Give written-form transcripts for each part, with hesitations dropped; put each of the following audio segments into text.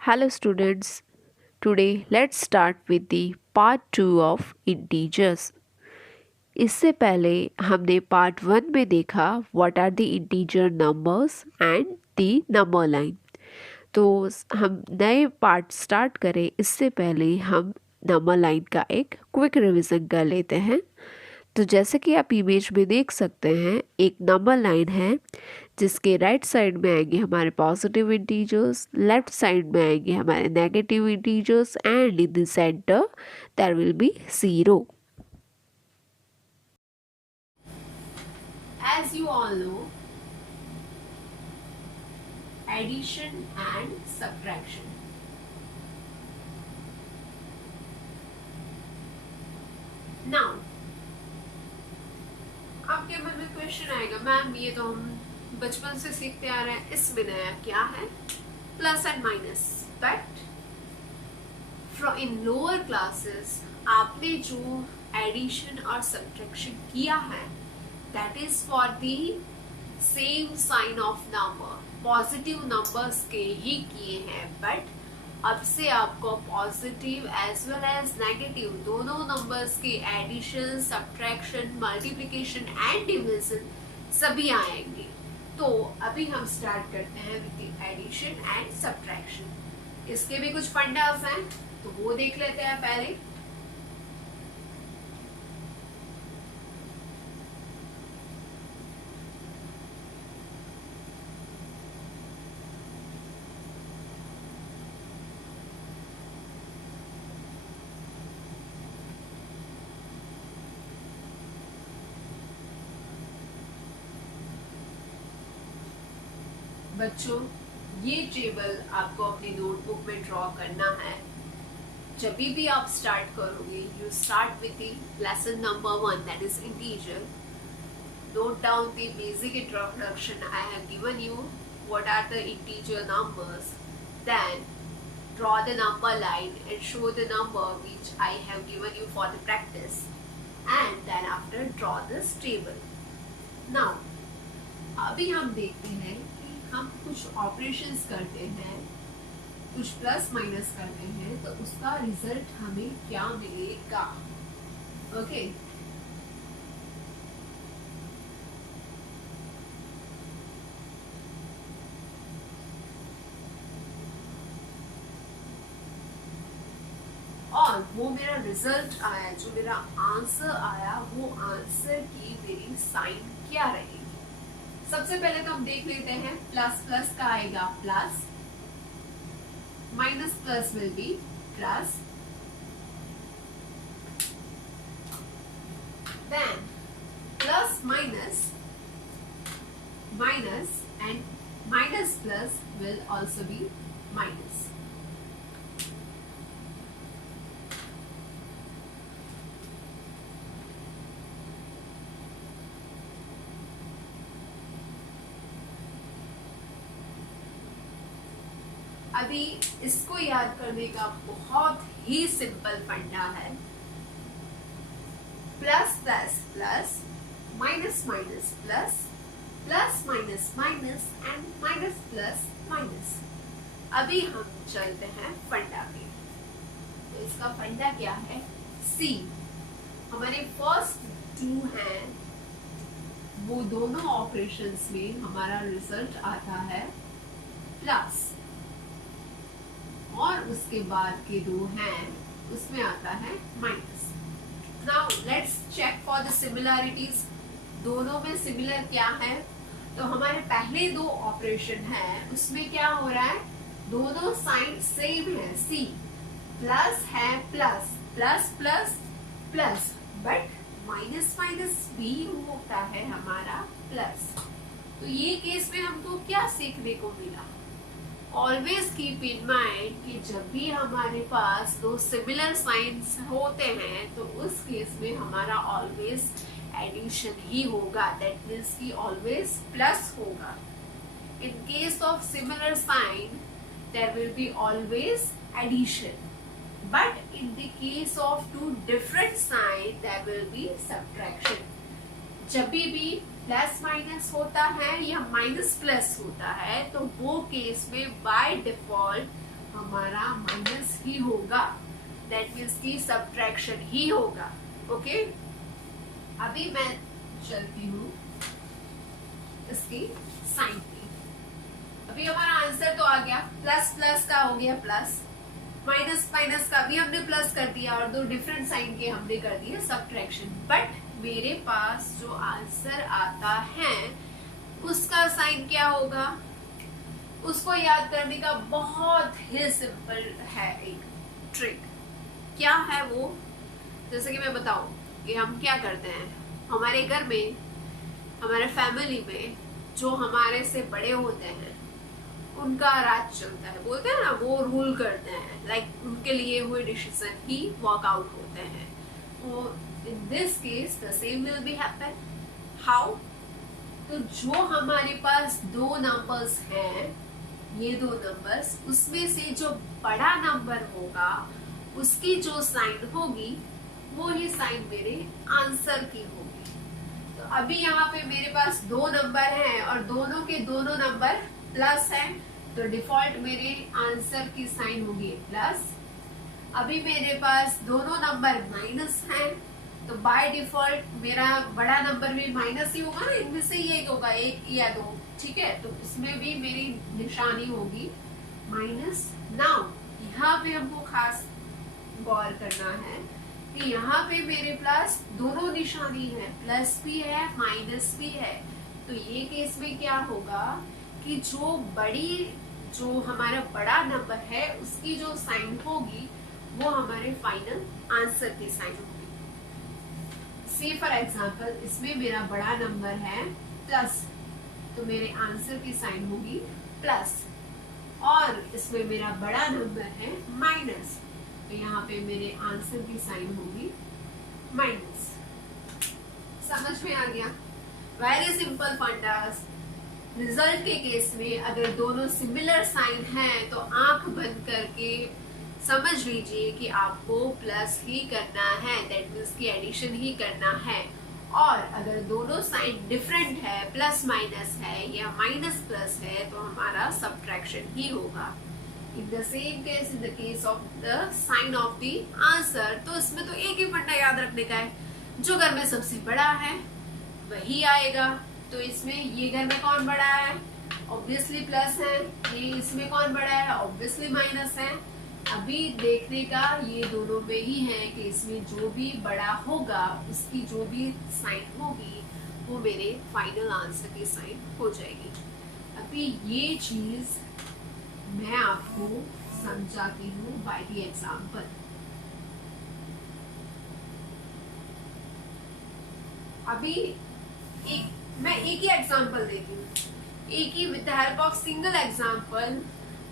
Hello students, today let's start with the part 2 of integers. इससे पहले हमने part 1 में देखा what are the integer numbers and the number line. तो हम नए पार्ट स्टार्ट करें इससे पहले हम नंबर लाइन का एक क्विक रिवीजन कर लेते हैं। तो जैसे कि आप इमेज में देख सकते हैं, एक नंबर लाइन है जिसके राइट साइड में आएंगे हमारे पॉजिटिव इंटीजर्स, लेफ्ट साइड में आएंगे हमारे negative integers and in the centre there will be 0. As you all know, addition and subtraction. Now, आपके मन में क्वेश्चन आएगा, मैम ये तो हम बचपन से सीखते आ रहे हैं, इसमें नया क्या है? Plus and minus. But in lower classes आपने जो एडिशन और सब्ट्रैक्शन किया है, that is for the same sign of number. Positive numbers के ही किए हैं, बट अब से आपको positive as well as negative दोनों नंबर्स के addition, subtraction, multiplication and division सभी आएंगे. तो अभी हम स्टार्ट करते हैं with the addition and subtraction. इसके भी कुछ फंडास हैं, तो वो देख लेते हैं पहले. बच्चों, ये टेबल आपको अपनी नोटबुक में ड्रॉ करना है. जब भी आप स्टार्ट करोगे, you start with the lesson number 1, that is integer. Note down the basic introduction I have given you. What are the integer numbers? Then draw the number line and show the number which I have given you for the practice, and then after draw this table. Now अभी हम देखते हैं हम कुछ operations करते हैं, कुछ plus minus करते हैं, तो उसका रिजल्ट हमें क्या मिलेगा. ओके और वो मेरा रिजल्ट आया, जो मेरा आंसर आया, वो आंसर की मेरी साइन क्या रहेगी. सबसे पहले तो हम देख लेते हैं. प्लस प्लस का आएगा plus, minus plus will be plus, then plus minus minus, and minus plus will also be minus. अभी इसको याद करने का बहुत ही सिंपल फंडा है. Plus plus plus, minus minus plus, plus minus minus and minus plus minus. अभी हम चलते हैं फंडा पे. तो इसका फंडा क्या है? सी. हमारे फर्स्ट 2 हैं, वो दोनों ऑपरेशंस में हमारा रिजल्ट आता है प्लस, और उसके बाद के 2 हैं उसमें आता है minus. Now let's check for the similarities. दोनों में सिमिलर क्या है? तो हमारे पहले 2 ऑपरेशन है, उसमें क्या हो रहा है? दोनों साइन सेम है. सी प्लस है plus, plus plus plus, but minus minus भी होता है हमारा प्लस. तो ये केस में हमको क्या सीखने को मिला? ऑलवेज कीप इन माइंड कि जब भी हमारे पास 2 सिमिलर साइंस होते हैं, तो उस केस में हमारा ऑलवेज एडिशन ही होगा. दैट मीन्स कि ऑलवेज प्लस होगा. In case of similar sign there will be always addition, but in the case of 2 different sign there will be subtraction. जब भी प्लस माइनस होता है या माइनस प्लस होता है, तो वो केस में बाय डिफॉल्ट हमारा माइनस ही होगा, दैट मीन्स की सब्ट्रैक्शन ही होगा। ओके, अभी मैं चलती हूँ इसकी साइन की। अभी हमारा आंसर तो आ गया, प्लस प्लस का हो गया प्लस, माइनस माइनस का भी हमने प्लस कर दिया और दो डिफरेंट साइन के हमने कर दिए सब्ट्रैक्शन। बट मेरे पास जो आंसर आता है उसका साइन क्या होगा, उसको याद करने का बहुत ही सिंपल है एक ट्रिक। क्या है वो, जैसे कि मैं बताऊं कि हम क्या करते हैं हमारे घर में, हमारे फैमिली में जो हमारे से बड़े होते हैं उनका राज चलता है, बोलते हैं ना, वो रूल करते हैं, लाइक उनके लिए हुए डिसीजन ही वर्कआउट होते हैं। तो in this case the same will be happen. How, तो जो हमारे पास दो नंबर्स हैं, ये दो नंबर्स, उसमें से जो बड़ा नंबर होगा उसकी जो साइन होगी वो ही साइन मेरे आंसर की होगी। तो अभी यहाँ पे मेरे पास दो नंबर हैं और दोनों के दोनों नंबर प्लस हैं, तो डिफॉल्ट मेरे आंसर की साइन होगी प्लस। अभी मेरे पास दोनों नंबर माइनस हैं, तो बाय डिफॉल्ट मेरा बड़ा नंबर भी माइनस ही होगा ना, इनमें से ही एक होगा, एक या दो, ठीक है, तो इसमें भी मेरी निशानी होगी माइनस। नाउ यहाँ पे हमको खास गौर करना है कि यहाँ पे मेरे पास दोनों निशानी है, प्लस भी है माइनस भी है। तो ये केस में क्या होगा कि जो हमारा बड़ा नंबर है उसकी जो साइन होगी वो हमारे फाइनल आंसर की साइन होगी। सी फॉर एग्जाम्पल, इसमें मेरा बड़ा नंबर है प्लस, तो मेरे आंसर की साइन होगी प्लस, और इसमें मेरा बड़ा नंबर है माइनस, तो यहाँ पे मेरे आंसर की साइन होगी माइनस। समझ में आ गया? Very simple fundas. रिजल्ट के केस में अगर दोनों सिमिलर साइन हैं तो आंख बंद करके समझ लीजिए कि आपको प्लस ही करना है, दैट मीन्स की एडिशन ही करना है। और अगर दोनों साइन डिफरेंट है, प्लस माइनस है या माइनस प्लस है, तो हमारा सब्ट्रैक्शन ही होगा। In the same case, in the case of the sign of the answer, तो इसमें तो एक ही फंडा याद रखने का है, जो घर में सबसे बड़ा है वही आएगा। तो इसमें ये घर में कौन बड़ा है, ऑब्वियसली प्लस है, ये इसमें कौन बड़ा है, ऑब्वियसली माइनस है। अभी देखने का ये दोनों में ही है कि इसमें जो भी बड़ा होगा उसकी जो भी साइन होगी वो मेरे फाइनल आंसर की साइन हो जाएगी। अभी ये चीज मैं आपको समझाती हूँ बाय द एग्जाम्पल। अभी मैं एक ही एग्जाम्पल देती हूँ, एक ही with the help of single example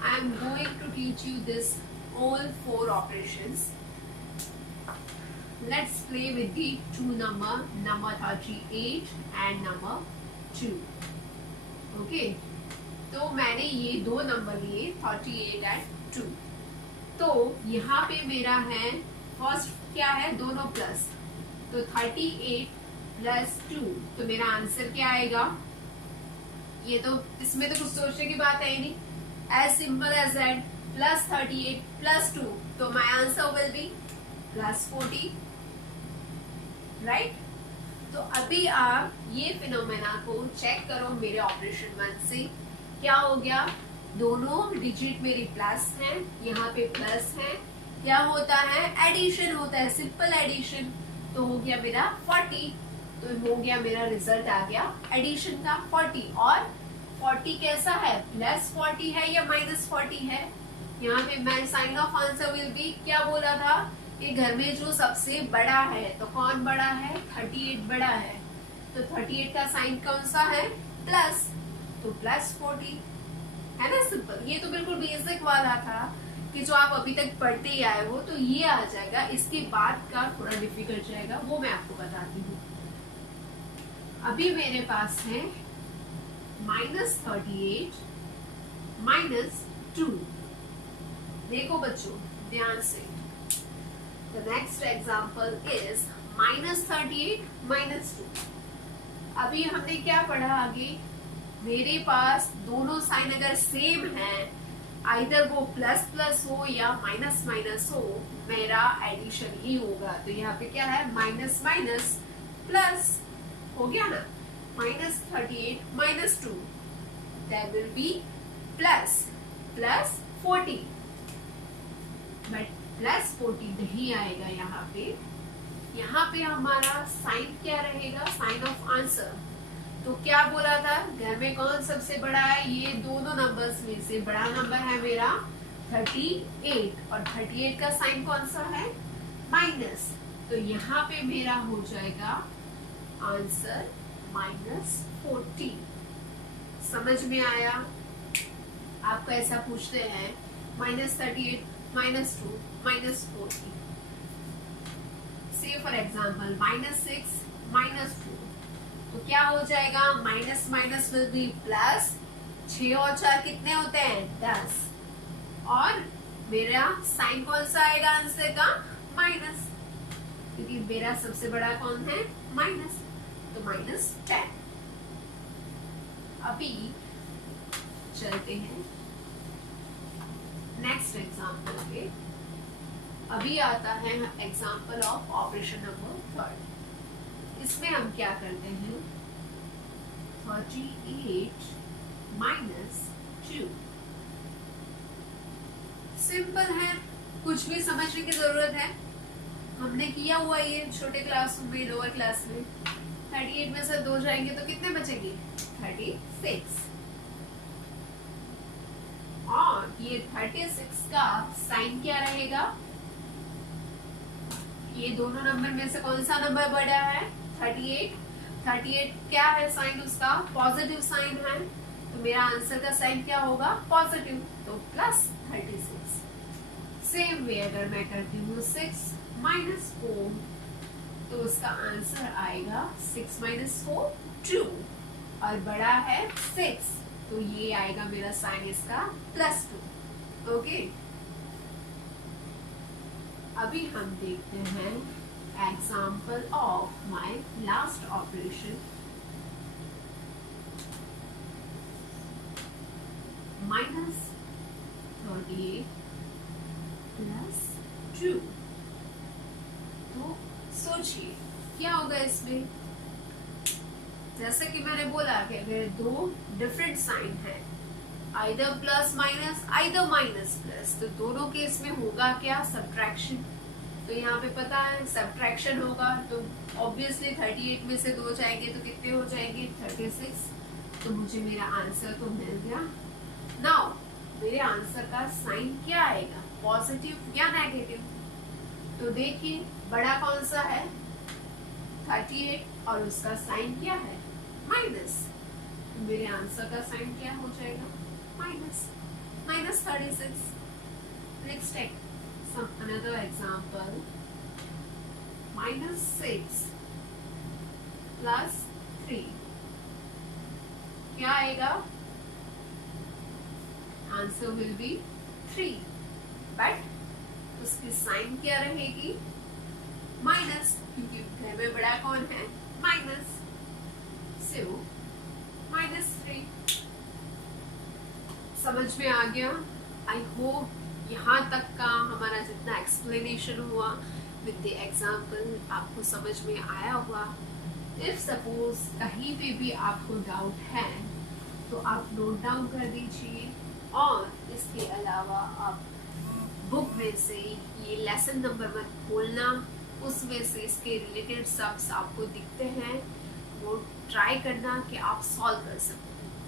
I am going to teach you this all four operations. Let's play with the two number 38 and number 2. Okay, तो मैंने ये दो नंबर लिए 38 and 2। तो यहाँ पे मेरा है फर्स्ट क्या है, दोनों प्लस, तो 38 प्लस 2, तो मेरा आंसर क्या आएगा। ये तो इसमें तो कुछ सोचने की बात है ही नहीं, as simple as that, plus 38 plus 2, तो my answer will be plus 40, right? तो अभी आप ये फिनोमेना को चेक करो मेरे ऑपरेशन 1 से। क्या हो गया, दोनों डिजिट मेरी प्लस हैं, यहाँ पे प्लस है, क्या होता है, एडिशन होता है, सिंपल एडिशन, तो हो गया मेरा 40, तो हो गया मेरा रिजल्ट आ गया एडिशन का 40। और 40 कैसा है, प्लस 40 है या माइनस 40 है। यहाँ पे मैं sign of answer will be क्या बोला था कि घर में जो सबसे बड़ा है, तो कौन बड़ा है, 38 बड़ा है, तो 38 का साइन कौन सा है, प्लस, तो प्लस 40 है ना, सिंपल। ये तो बिल्कुल बेसिक वाला था कि जो आप अभी तक पढ़ते ही आए हो, तो ये आ जाएगा। इसके बाद का थोड़ा डिफिकल्ट जाएगा, वो मैं आपको बताती हूँ। अभी मेरे पास है -38 -2। देखो बच्चों ध्यान से, the next example is -38 -2। अभी हमने क्या पढ़ा आगे, मेरे पास दोनों साइन अगर सेम हैं, आइदर वो प्लस प्लस हो या माइनस माइनस हो, मेरा एडिशन ही होगा। तो यहाँ पे क्या है, माइनस माइनस प्लस हो गया ना, minus 38 minus 2 that will be plus plus 40, but plus 40 नहीं आएगा यहाँ पे। यहाँ पे हमारा साइन क्या रहेगा, साइन ऑफ आंसर। तो क्या बोला था, घर में कौन सबसे बड़ा है, ये दोनों नंबर्स में से बड़ा नंबर है मेरा 38, और 38 का साइन कौन सा है, माइनस। तो यहाँ पे मेरा हो जाएगा आंसर -40। समझ में आया? आपको ऐसा पूछते हैं -38 -2 -40, से फॉर एग्जाम्पल -6 -2, तो क्या हो जाएगा, minus minus will be plus, 6 और 4 कितने होते हैं, 10, और मेरा साइन कौन सा आएगा आंसर का, माइनस, क्योंकि मेरा सबसे बड़ा कौन है, माइनस, तो -10। अभी चलते हैं नेक्स्ट एग्जाम्पल पे। अभी आता है एग्जाम्पल ऑफ ऑपरेशन नंबर 3। इसमें हम क्या करते हैं, 38 -2। सिंपल है, कुछ भी समझने की जरूरत है, हमने किया हुआ ये छोटे क्लास में, लोअर क्लास में। 38 में से 2 जाएंगे तो कितने बचेंगे, 36, और ये 36 का साइन क्या रहेगा, ये दोनों नंबर में से कौन सा नंबर बड़ा है, 38। 38 क्या है साइन उसका, पॉजिटिव साइन है, तो मेरा आंसर का साइन क्या होगा, पॉजिटिव, तो +36। सेम वे अगर मैं करती हूँ 6 -4, तो उसका आंसर आएगा 6 -4 2, और बड़ा है 6, तो ये आएगा मेरा साइन इसका +2। ओके, अभी हम देखते हैं example of my last operation, -38 +2। तो सोचिए क्या होगा इसमें। जैसे कि मैंने बोला कि अगर 2 डिफरेंट साइन है, either plus minus either minus plus, तो दोनों केस में होगा क्या, सब्ट्रैक्शन। तो यहाँ पे पता है सब्ट्रैक्शन होगा, तो ऑब्वियसली 38 में से 2 जाएंगे तो कितने हो जाएंगे, 36। तो मुझे मेरा आंसर तो मिल गया। नाउ मेरे आंसर का साइन क्या आएगा, पॉजिटिव या नेगेटिव। तो देखिए बड़ा कौन सा है, 38, और उसका साइन क्या है, माइनस। तो मेरे आंसर का साइन क्या हो जाएगा, -36। Let's take another example. -6 +3 क्या आएगा, आंसर विल बी 3, बट उसकी साइन क्या रहेगी, माइनस, क्योंकि घर में बड़ा कौन है, माइनस, सो -3। समझ में आ गया? आई होप यहाँ तक का हमारा जितना एक्सप्लेनेशन हुआ विद द एग्जाम्पल आपको समझ में आया हुआ। इफ सपोज कहीं पे भी आपको डाउट है तो आप नोट डाउन कर दीजिए, और इसके अलावा आप बुक में से ये लेसन नंबर 1 खोलना, उसमें से इसके रिलेटेड सम्स आपको दिखते हैं, वो ट्राई करना कि आप सॉल्व कर सकें।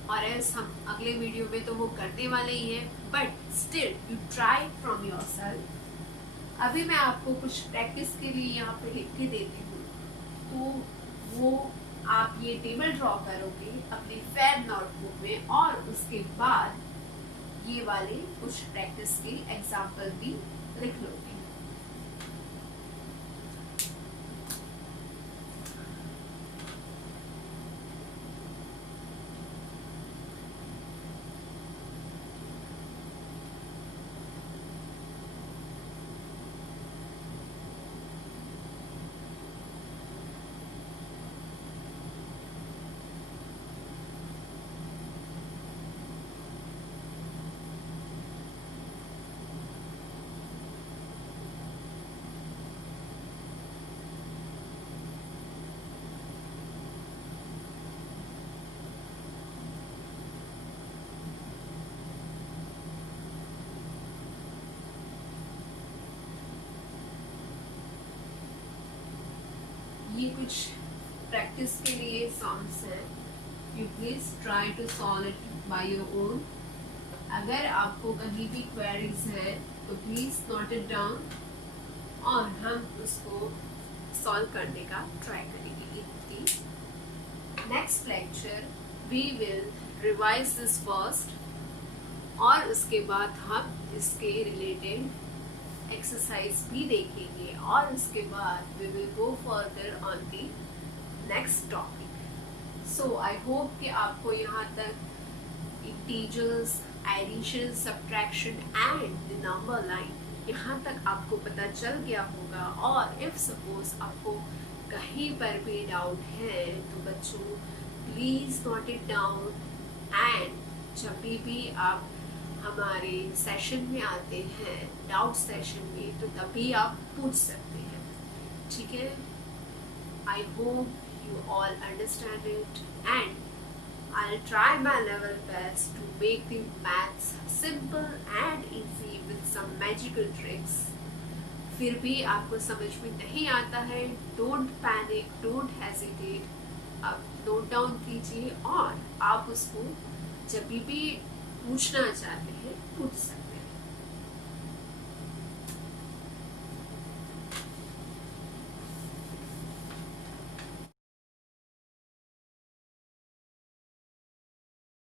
और एल्स हम अगले वीडियो में तो वो करने वाले ही हैं, but still you try from your self. अभी मैं आपको कुछ प्रैक्टिस के लिए यहाँ पे लिख के देती हूँ, तो वो आप ये टेबल ड्रॉ करोगे अपनी फेयर नोटबुक में, और उसके बाद ये वाले कुछ प्रैक्टिस के एग्जाम्पल भी लिख लोगे। ये कुछ प्रैक्टिस के लिए सॉन्ग्स हैं, you please try to solve it by your own. अगर आपको कहीं भी क्वेरीज है तो प्लीज नोट इट डाउन और हम उसको सॉल्व करने का ट्राई करेंगे। Next lecture we will revise this first और उसके बाद हम इसके रिलेटेड एक्सरसाइज भी देखेंगे और उसके बाद we will go further on the next topic. So I hope कि आपको यहाँ तक integers, addition, subtraction and the number line यहाँ तक आपको पता चल गया होगा। और इफ सपोज आपको कहीं पर भी डाउट है तो बच्चों please note it down and जब भी आप हमारे सेशन में आते हैं, डाउट सेशन में, तो तभी आप पूछ सकते हैं, ठीक है। I hope you all understand it and I'll try my level best to make the maths simple and easy with some magical tricks। फिर भी आपको समझ में नहीं आता है, don't panic, don't hesitate, आप नोट डाउन कीजिए और आप उसको जब भी पूछना चाहते हैं पूछ सकते हैं।